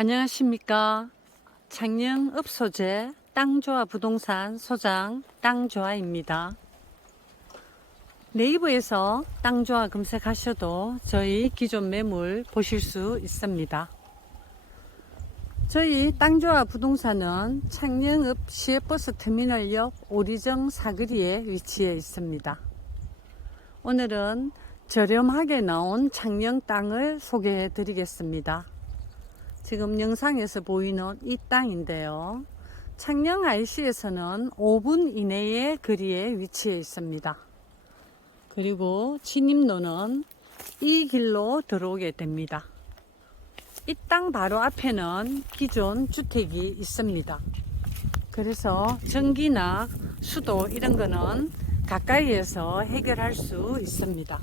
안녕하십니까. 창녕읍소재 땅조화 부동산 소장 땅조화입니다. 네이버에서 땅조화 검색하셔도 저희 기존 매물 보실 수 있습니다. 저희 땅조화 부동산은 창녕읍 시외버스 터미널역 오리정 사거리에 위치해 있습니다. 오늘은 저렴하게 나온 창녕 땅을 소개해 드리겠습니다. 지금 영상에서 보이는 이 땅인데요. 창녕 IC에서는 5분 이내의 거리에 위치해 있습니다. 그리고 진입로는 이 길로 들어오게 됩니다. 이 땅 바로 앞에는 기존 주택이 있습니다. 그래서 전기나 수도 이런 거는 가까이에서 해결할 수 있습니다.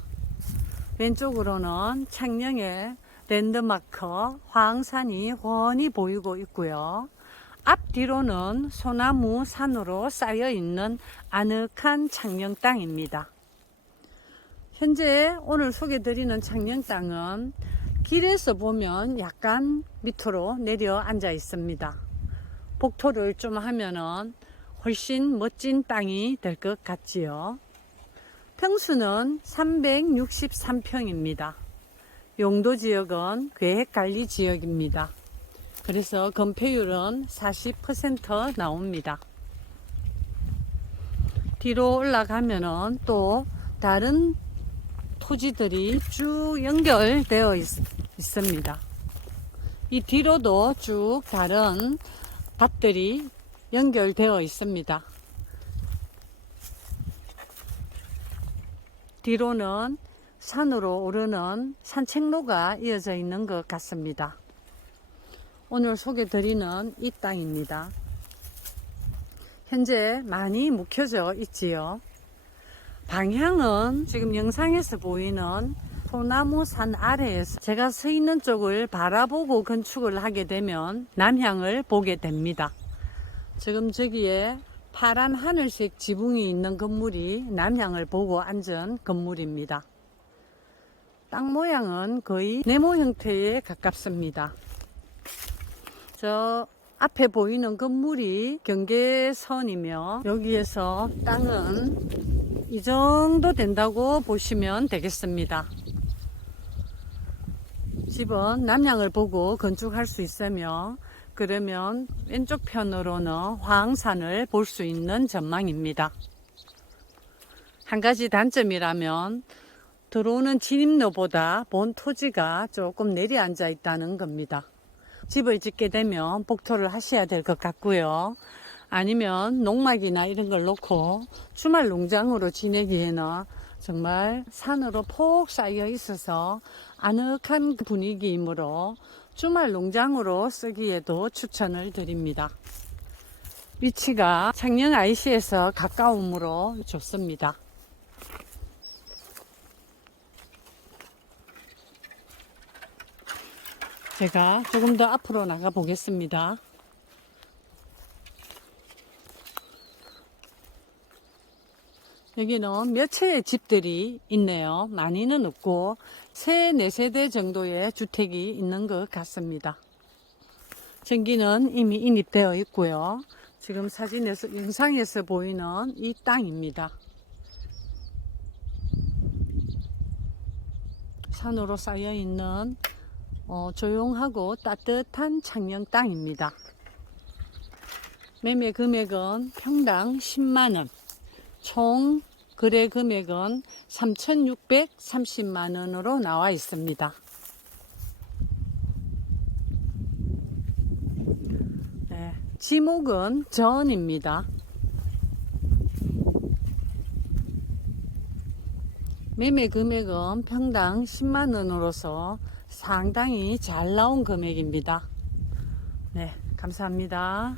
왼쪽으로는 창녕의 랜드마크 황산이 훤히 보이고 있고요. 앞뒤로는 소나무 산으로 쌓여 있는 아늑한 창녕 땅입니다. 현재 오늘 소개드리는 창녕 땅은 길에서 보면 약간 밑으로 내려 앉아 있습니다. 복토를 좀 하면은 훨씬 멋진 땅이 될 것 같지요. 평수는 363평입니다. 용도 지역은 계획 관리 지역입니다. 그래서 건폐율은 40% 나옵니다. 뒤로 올라가면은 또 다른 토지들이 쭉 연결되어 있, 있습니다. 이 뒤로도 쭉 다른 밭들이 연결되어 있습니다. 뒤로는 산으로 오르는 산책로가 이어져 있는 것 같습니다. 오늘 소개드리는 이 땅입니다. 현재 많이 묵혀져 있지요. 방향은 지금 영상에서 보이는 소나무 산 아래에서 제가 서 있는 쪽을 바라보고 건축을 하게 되면 남향을 보게 됩니다. 지금 저기에 파란 하늘색 지붕이 있는 건물이 남향을 보고 앉은 건물입니다. 땅 모양은 거의 네모 형태에 가깝습니다. 저 앞에 보이는 건물이 경계선이며 여기에서 땅은 이 정도 된다고 보시면 되겠습니다. 집은 남향을 보고 건축할 수 있으며 그러면 왼쪽 편으로는 황산을 볼 수 있는 전망입니다. 한 가지 단점이라면 들어오는 진입로보다 본 토지가 조금 내려앉아 있다는 겁니다. 집을 짓게 되면 복토를 하셔야 될 것 같고요. 아니면 농막이나 이런 걸 놓고 주말 농장으로 지내기에는 정말 산으로 폭 쌓여 있어서 아늑한 분위기이므로 주말 농장으로 쓰기에도 추천을 드립니다. 위치가 창녕 IC에서 가까움으로 좋습니다. 제가 조금 더 앞으로 나가 보겠습니다. 여기는 몇 채의 집들이 있네요. 많이는 없고 세, 네 세대 정도의 주택이 있는 것 같습니다. 전기는 이미 인입되어 있고요. 지금 사진에서, 영상에서 보이는 이 땅입니다. 산으로 쌓여 있는 어, 조용하고 따뜻한 창녕 땅입니다. 매매 금액은 평당 10만원, 총 거래 금액은 3,630만원으로 나와 있습니다. 네, 지목은 전입니다. 매매 금액은 평당 10만원으로서 상당히 잘 나온 금액입니다. 네, 감사합니다.